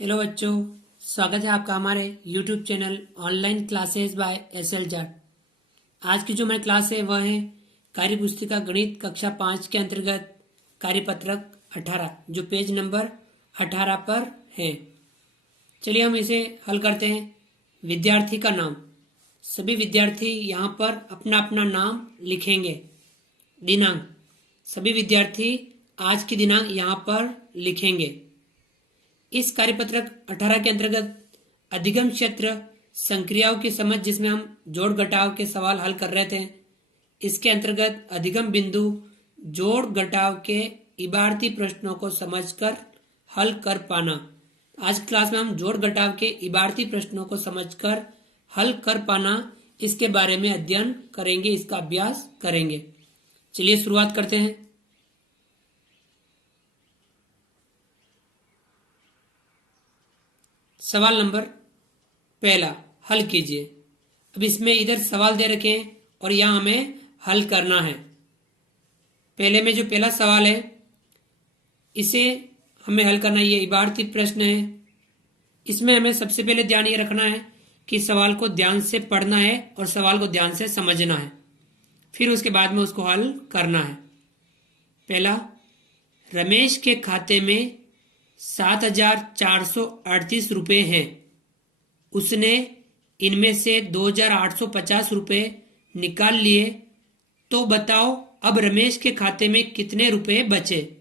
Hello बच्चों, स्वागत है आपका हमारे YouTube channel online classes bye SL Jat. आज की जो हमारी क्लास है वह है कार्य पुस्तिका गणित कक्षा 5 के अंतर्गत कार्यपत्रक 18 जो पेज नंबर 18 पर है। चलिए हम इसे हल करते हैं। विद्यार्थी का नाम, सभी विद्यार्थी यहाँ पर अपना अपना नाम लिखेंगे। दिनांक, सभी विद्यार्थी आज की दिनांक यहाँ पर लिखेंगे। इस कार्यपत्रक 18 के अंतर्गत अधिगम क्षेत्र संक्रियाओं की समझ, जिसमें हम जोड़ घटाव के सवाल हल कर रहे थे, इसके अंतर्गत अधिगम बिंदु जोड़ घटाव के इबारती प्रश्नों को समझकर हल कर पाना। आज की क्लास में हम जोड़ घटाव के इबारती प्रश्नों को समझकर हल कर पाना इसके बारे में अध्ययन करेंगे, इसका अभ्यास करेंगे। चलिए शुरुआत करते हैं। सवाल नंबर पहला, हल कीजिए। अब इसमें इधर सवाल दे रखे हैं और यहां हमें हल करना है। पहले में जो पहला सवाल है इसे हमें हल करना है। ये इबारती प्रश्न है। इसमें हमें सबसे पहले ध्यान ये रखना है कि सवाल को ध्यान से पढ़ना है और सवाल को ध्यान से समझना है, फिर उसके बाद में उसको हल करना है। पहला, रमेश के खाते में 7,438 रुपये हैं। उसने इनमें से 2,850 रुपये निकाल लिए, तो बताओ अब रमेश के खाते में कितने रुपए बचे।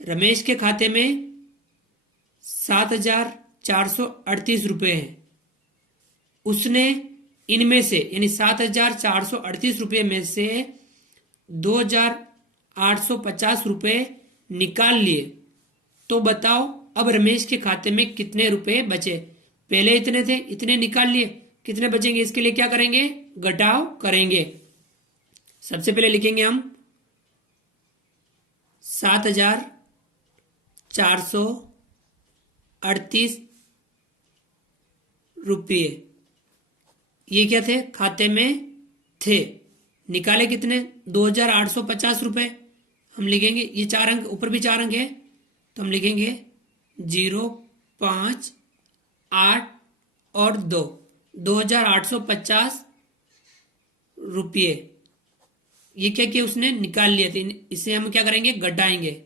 रमेश के खाते में 7,438 रुपये हैं। उसने इनमें से यानी 7,438 रुपये में से 2,850 रुपये निकाल लिए, तो बताओ अब रमेश के खाते में कितने रुपए बचे। पहले इतने थे, इतने निकाल लिए, कितने बचेंगे, इसके लिए क्या करेंगे, घटाव करेंगे। सबसे पहले लिखेंगे हम 7,438 रुपये। ये क्या थे, खाते में थे। निकाले कितने, 2,850 रुपये। हम लिखेंगे ये 4 अंक, ऊपर भी 4 अंक है, तो हम लिखेंगे 0, 5, 8 और 2, 2,850 रुपये। ये क्या किया, उसने निकाल लिया था। इसे हम क्या करेंगे, घटाएंगे।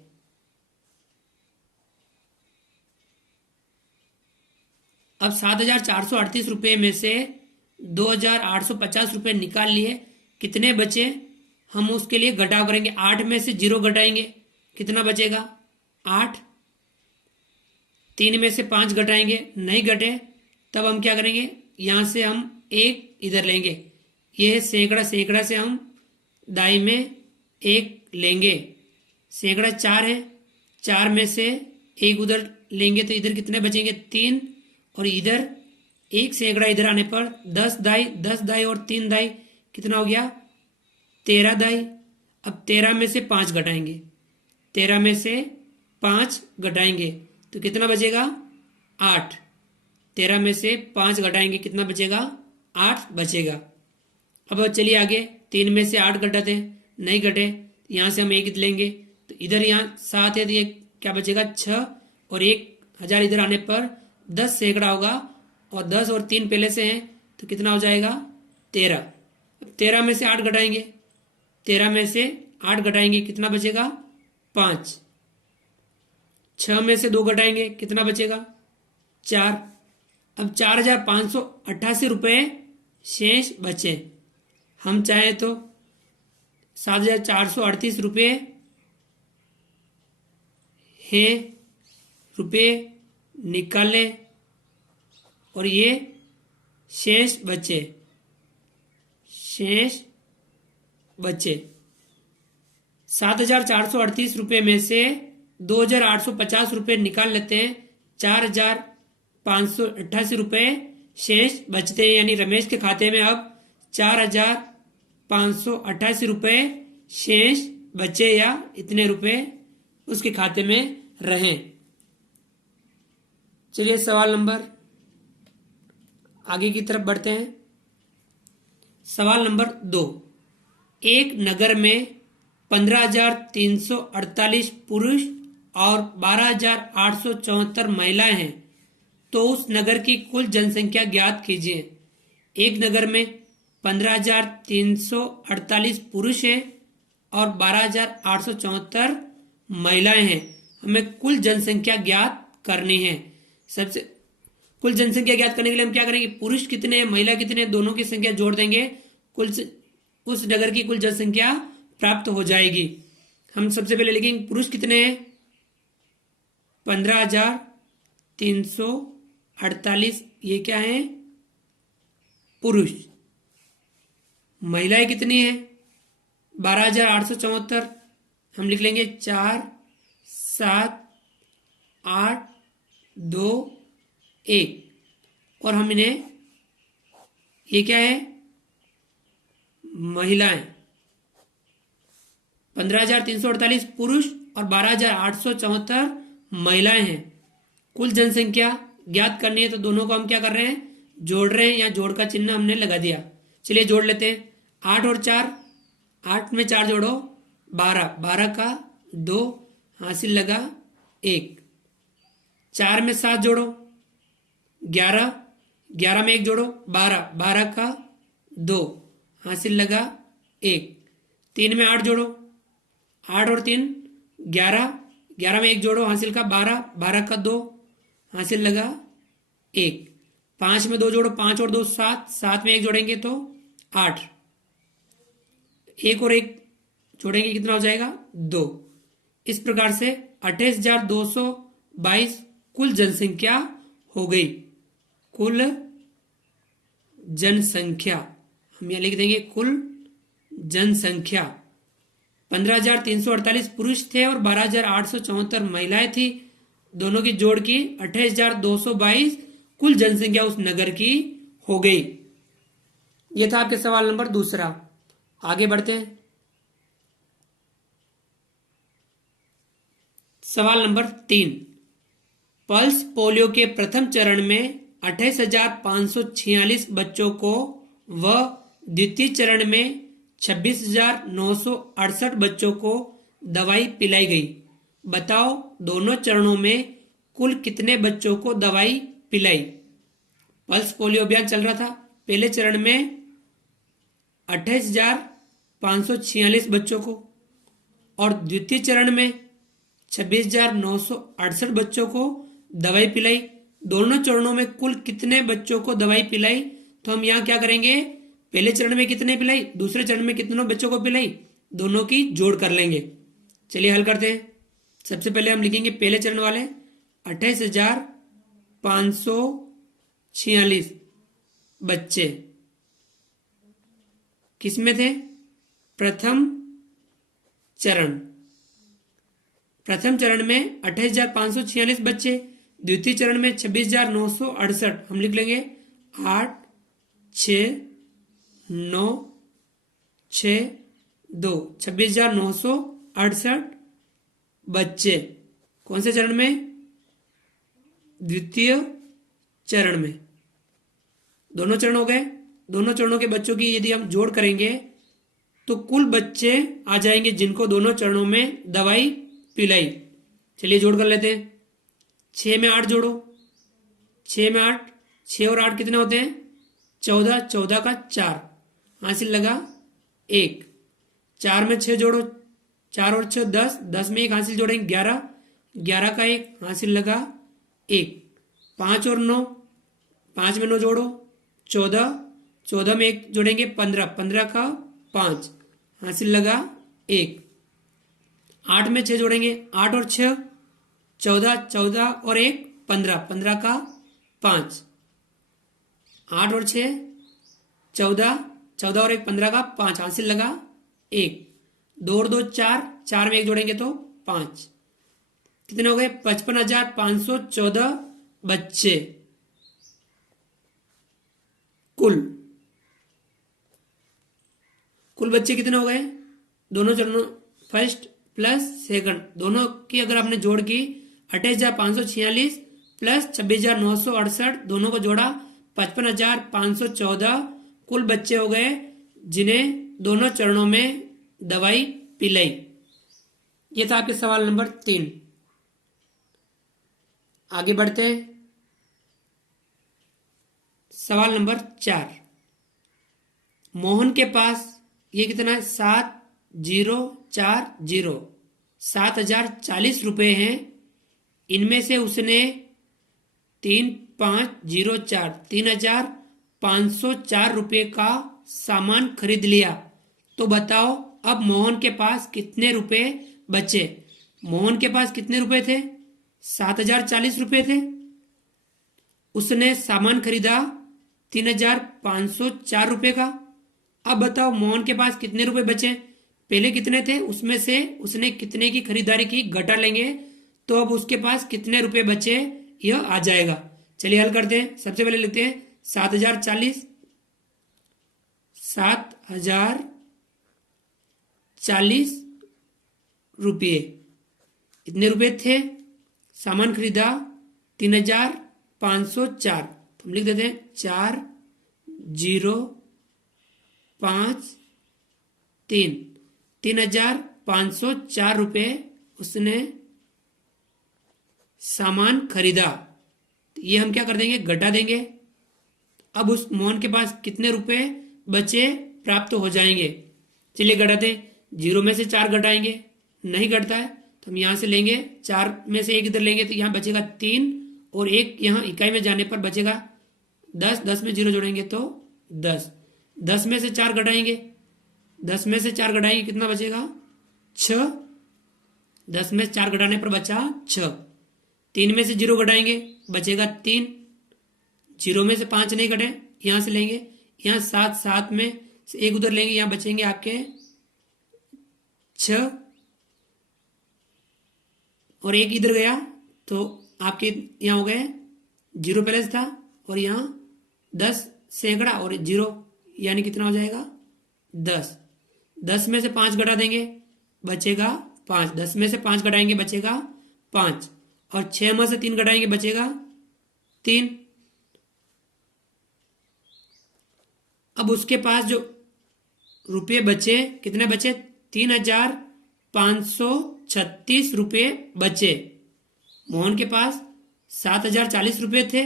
अब 7,438 रुपये में से 2,850 रुपये निकाल लिए, कितने बचे, हम उसके लिए घटाव करेंगे। 8 में से 0 घटाएंगे, कितना बचेगा, 8। 3 में से 5 घटाएंगे, नहीं घटे, तब हम क्या करेंगे, यहां से हम 1 इधर लेंगे। ये सैकड़ा, सैकड़ा से हम दाई में 1 लेंगे। सैकड़ा 4 है, 4 में से 1 उधर लेंगे, तो इधर कितने बचेंगे, 3। और इधर 1 सैकड़ा इधर आने पर 10 दाई, 10 दाई और 3 दाई, कितना हो गया, 13 दाई। अब 13 में से 5 घटाएंगे, 13 में से 5 घटाएंगे, तो कितना बचेगा, 8। 13 में से 5 घटाएंगे, कितना बचेगा, 8 बचेगा। अब चलिए आगे, 3 में से 8 घटाते, नहीं घटे, यहां से हम 1 लेंगे, तो इधर यहाँ 7 है, तो ये क्या बचेगा, 6। और 1,000 इधर आने पर 10 सैकड़ा होगा, और 10 और 3 पहले से हैं, तो कितना हो जाएगा, 13। 13 में से 8 घटाएंगे, 13 में से 8 घटाएंगे, कितना बचेगा, 5। 6 में से 2 घटाएंगे, कितना बचेगा, 4। अब 4,588 रुपये शेष बचे। हम चाहे तो 7,438 रुपये हैं रुपये निकाले और ये शेष बचे, शेष बचे। 7,438 रुपये में से 2,850 रुपये निकाल लेते हैं, 4,588 रुपये शेष बचते हैं। यानी रमेश के खाते में अब 4,588 रुपये शेष बचे, या इतने रुपए उसके खाते में रहे। चलिए सवाल नंबर आगे की तरफ बढ़ते हैं। सवाल नंबर 2, एक नगर में 15,348 पुरुष और 12,874 महिलाएं हैं। तो उस नगर की कुल जनसंख्या ज्ञात कीजिए। एक नगर में 15,348 पुरुष हैं और 12,874 महिलाएं हैं। हमें कुल जनसंख्या ज्ञात करनी है। सबसे कुल जनसंख्या ज्ञात करने के लिए हम क्या करेंगे, पुरुष कितने हैं महिला कितने हैं दोनों की संख्या जोड़ देंगे, कुल उस नगर की कुल जनसंख्या प्राप्त हो जाएगी। हम सबसे पहले लिखेंगे पुरुष कितने हैं 15,348, ये क्या है पुरुष। महिलाएं कितनी है 12,874, हम लिख लेंगे 4 7 8 2 1, और हम इन्हें ये क्या है महिलाएं। 15,348 पुरुष और 12,874 महिलाएं हैं। कुल जनसंख्या ज्ञात करनी है तो दोनों को हम क्या कर रहे हैं जोड़ रहे हैं, या जोड़ का चिन्ह हमने लगा दिया। चलिए जोड़ लेते हैं। 8 और 4, 8 में 4 जोड़ो 12, 12 का 2 हासिल लगा 1। 4 में 7 जोड़ो 11, 11 में 1 जोड़ो 12, 12 का 2 हासिल लगा 1। 3 में 8 जोड़ो 8 और 3 11, 11 में 1 जोड़ो हासिल का 12, 12 का 2 हासिल लगा 1। 5 में 2 जोड़ो 5 और 2 7, 7 में 1 जोड़ेंगे तो 8। 1 और 1 जोड़ेंगे कितना हो जाएगा 2। इस प्रकार से 28,222 कुल जनसंख्या हो गई। कुल जनसंख्या हम यहां लिख देंगे कुल जनसंख्या। 15,348 पुरुष थे और 12,874 महिलाएं थी, दोनों की जोड़ की 28,222 कुल जनसंख्या उस नगर की हो गई। यह था आपके सवाल नंबर दूसरा। आगे बढ़ते हैं। सवाल नंबर 3, पल्स पोलियो के प्रथम चरण में 28,546 बच्चों को व द्वितीय चरण में 26,968 बच्चों को दवाई पिलाई गई। बताओ दोनों चरणों में कुल कितने बच्चों को दवाई पिलाई। पल्स पोलियो अभियान चल रहा था। पहले चरण में 28,546 बच्चों को और द्वितीय चरण में 26,968 बच्चों को दवाई पिलाई। दोनों चरणों में कुल कितने बच्चों को दवाई पिलाई, तो हम यहां क्या करेंगे, पहले चरण में कितने पिलाई दूसरे चरण में कितनों बच्चों को पिलाई, दोनों की जोड़ कर लेंगे। चलिए हल करते हैं। सबसे पहले हम लिखेंगे पहले चरण वाले 28,546 बच्चे किसमें थे, प्रथम चरण। प्रथम चरण में 28,546 बच्चे, द्वितीय चरण में 26,968, हम लिख लेंगे 8 6 9 6 2, 26,968 बच्चे। कौन से चरण में, द्वितीय चरण में। दोनों चरण हो गए। दोनों चरणों के बच्चों की यदि हम जोड़ करेंगे तो कुल बच्चे आ जाएंगे जिनको दोनों चरणों में दवाई पिलाई। चलिए जोड़ कर लेते हैं। 6 में 8 जोड़ो, 6 में 8, 6 और 8 कितने होते हैं 14, 14 का 4 हासिल लगा 1। 4 में 6 जोड़ो, 4 और 6 10, 10 में 1 हासिल जोड़ेंगे 11, 11 का 1 हासिल लगा 1। 5 और 9, 5 में 9 जोड़ो 14, 14 में 1 जोड़ेंगे 15, 15 का 5 हासिल लगा 1। 8 में 6 जोड़ेंगे 8 और 6 14, 14 और 1 15, 15 का 5। 8 और 6 14, 14 और 1 15 का 5 हासिल लगा 1। 2 और 2 4, 4 में 1 जोड़ेंगे तो 5। कितने हो गए 55,514 बच्चे कुल बच्चे कितने हो गए, दोनों चरणों फर्स्ट प्लस सेकंड दोनों की अगर आपने जोड़ की 28,546 प्लस 26,968 दोनों को जोड़ा 55,514 कुल बच्चे हो गए जिन्हें दोनों चरणों में दवाई पिलाई। ये था आपके सवाल नंबर 3। आगे बढ़ते हैं। सवाल नंबर 4। मोहन के पास ये कितना है, 7040, 7040 रुपये हैं। इनमें से उसने 3504, 3504 रुपये का सामान खरीद लिया। तो बताओ अब मोहन के पास कितने रुपए बचे। मोहन के पास कितने रुपए थे, 7040 रुपये थे। उसने सामान खरीदा 3504 रुपये का। अब बताओ मोहन के पास कितने रुपए बचे। पहले कितने थे, उसमें से उसने कितने की खरीदारी की घटा लेंगे, तो अब उसके पास कितने रुपए बचे यह आ जाएगा। चलिए हल करते हैं। सबसे पहले लिखते हैं 7040, 7040 रुपये। इतने रुपए थे, सामान खरीदा 3504, तो हम लिख देते हैं 4053, 3504 रुपये उसने सामान खरीदा। ये हम क्या कर देंगे, घटा देंगे। अब उस मोहन के पास कितने रुपए बचे प्राप्त हो जाएंगे। चलिए घटाते हैं। 0 में से 4 घटाएंगे, नहीं घटता है तो हम यहां से लेंगे, 4 में से 1 इधर लेंगे तो यहां बचेगा 3, और 1 यहां इकाई में जाने पर बचेगा 10, 10 में 0 जोड़ेंगे तो 10। 10 में से 4 घटाएंगे, 10 में से 4 घटाएंगे कितना बचेगा, 6। 10 में से 4 घटाने पर बचा 6। 3 में से 0 घटाएंगे, बचेगा 3। 0 में से 5 नहीं घटे, यहां से लेंगे, यहां 7, 7 में से 1 उधर लेंगे, यहां बचेंगे आपके 6, और 1 इधर गया तो आपके यहां हो गए 0 पहले से था, और यहां 10 सैकड़ा और 0, यानी कितना हो जाएगा 10। 10 में से 5 घटा देंगे, बचेगा 5। 10 में से 5 घटाएंगे, बचेगा 5, और 6 में से 3 घटाएंगे, बचेगा 3। अब उसके पास जो रुपये बचे, कितने बचे, 3536 रुपये बचे। मोहन के पास 7040 रुपये थे,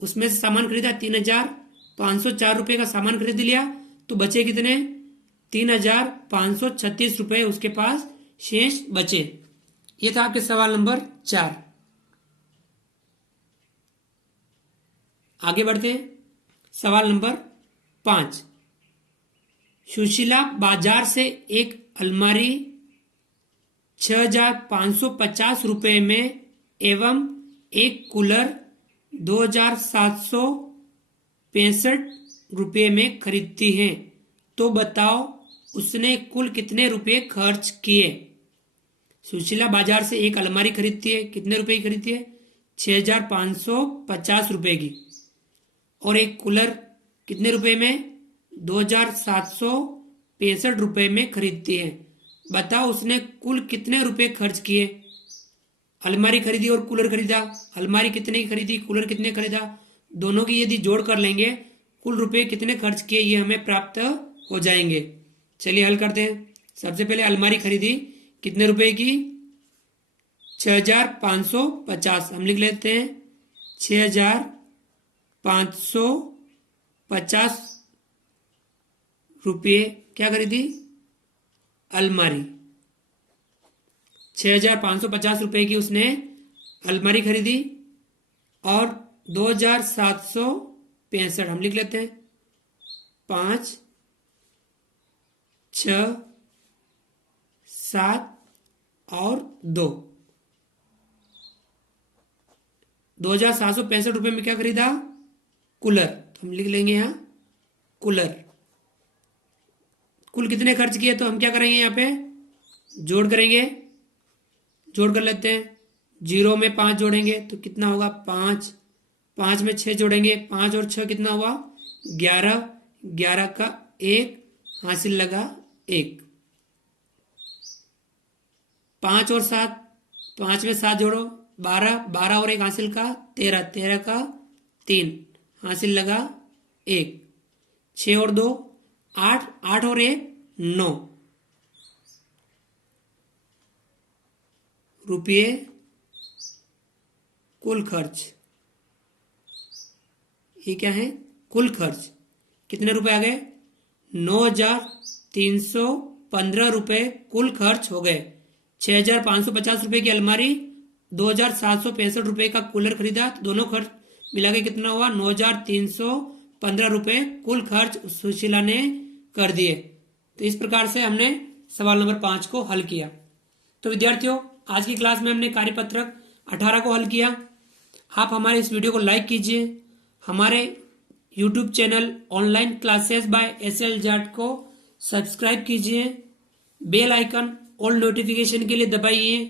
उसमें से सामान खरीदा 3504 रुपये का सामान खरीद लिया, तो बचे कितने, 3536 रुपये उसके पास शेष बचे। ये था आपके सवाल नंबर 4। आगे बढ़ते हैं। सवाल नंबर 5। सुशीला बाजार से एक अलमारी 6550 रुपये में एवं एक कूलर 2765 रुपये में खरीदती है। तो बताओ उसने कुल कितने रुपए खर्च किए। सुशीला बाजार से एक अलमारी खरीदती है, कितने रुपए की खरीदती है, 6550 रुपये की, और एक कूलर कितने रुपए में, 2765 रुपये में खरीदती है। बताओ उसने कुल कितने रुपए खर्च किए। अलमारी खरीदी और कूलर खरीदा। अलमारी कितने की खरीदी, कूलर कितने खरीदा, दोनों की यदि जोड़ कर लेंगे कुल रुपए कितने खर्च किए ये हमें प्राप्त हो जाएंगे। चलिए हल करते हैं। सबसे पहले अलमारी खरीदी कितने रुपए की, 6550, हम लिख लेते हैं 6550 रुपये क्या खरीदी, अलमारी। 6550 रुपये की उसने अलमारी खरीदी, और 2765 हम लिख लेते हैं 5, 6, 7 और 2, 2765 रुपये में क्या खरीदा, कूलर। तो हम लिख लेंगे यहां कूलर। कुल कितने खर्च किए, तो हम क्या करेंगे यहाँ पे जोड़ करेंगे, जोड़ कर लेते हैं। 0 में 5 जोड़ेंगे तो कितना होगा 5, 5 में 6 जोड़ेंगे, 5 और 6 कितना हुआ 11, 11 का 1 हासिल लगा 1। 5 और 7, 5 में 7 जोड़ो 12, 12 और 1 हासिल का 13, 13 का 3 हासिल लगा 1। 6 और 2 8, 8 और 1 9 रुपये कुल खर्च। ये क्या है कुल खर्च कितने रुपए आ गए? 9,315 रुपए कुल खर्च हो गए। 6,550 रुपए की अलमारी, 2,765 रुपए का कूलर खरीदा, तो दोनों खर्च मिला के कितना हुआ? 9,315 रुपए कुल खर्च सुशीला ने कर दिए। तो इस प्रकार से हमने सवाल नंबर 5 को हल किया। तो विद्यार्थियों, आज की क्लास में हमने कार्यपत्रक 18 को हल किया। आप हमारे इस वीडियो को लाइक कीजिए, हमारे YouTube channel online classes bye SL Jat को सब्सक्राइब कीजिए, बेल आइकन ऑल नोटिफिकेशन के लिए दबाइए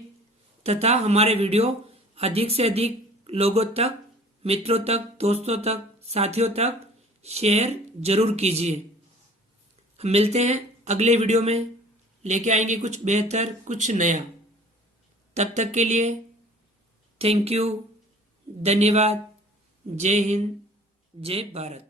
तथा हमारे वीडियो अधिक से अधिक लोगों तक, मित्रों तक, दोस्तों तक, साथियों तक शेयर जरूर कीजिए। हम मिलते हैं अगले वीडियो में, लेके आएंगे कुछ बेहतर, कुछ नया। तब तक के लिए थैंक यू, धन्यवाद, जय हिंद, जय भारत।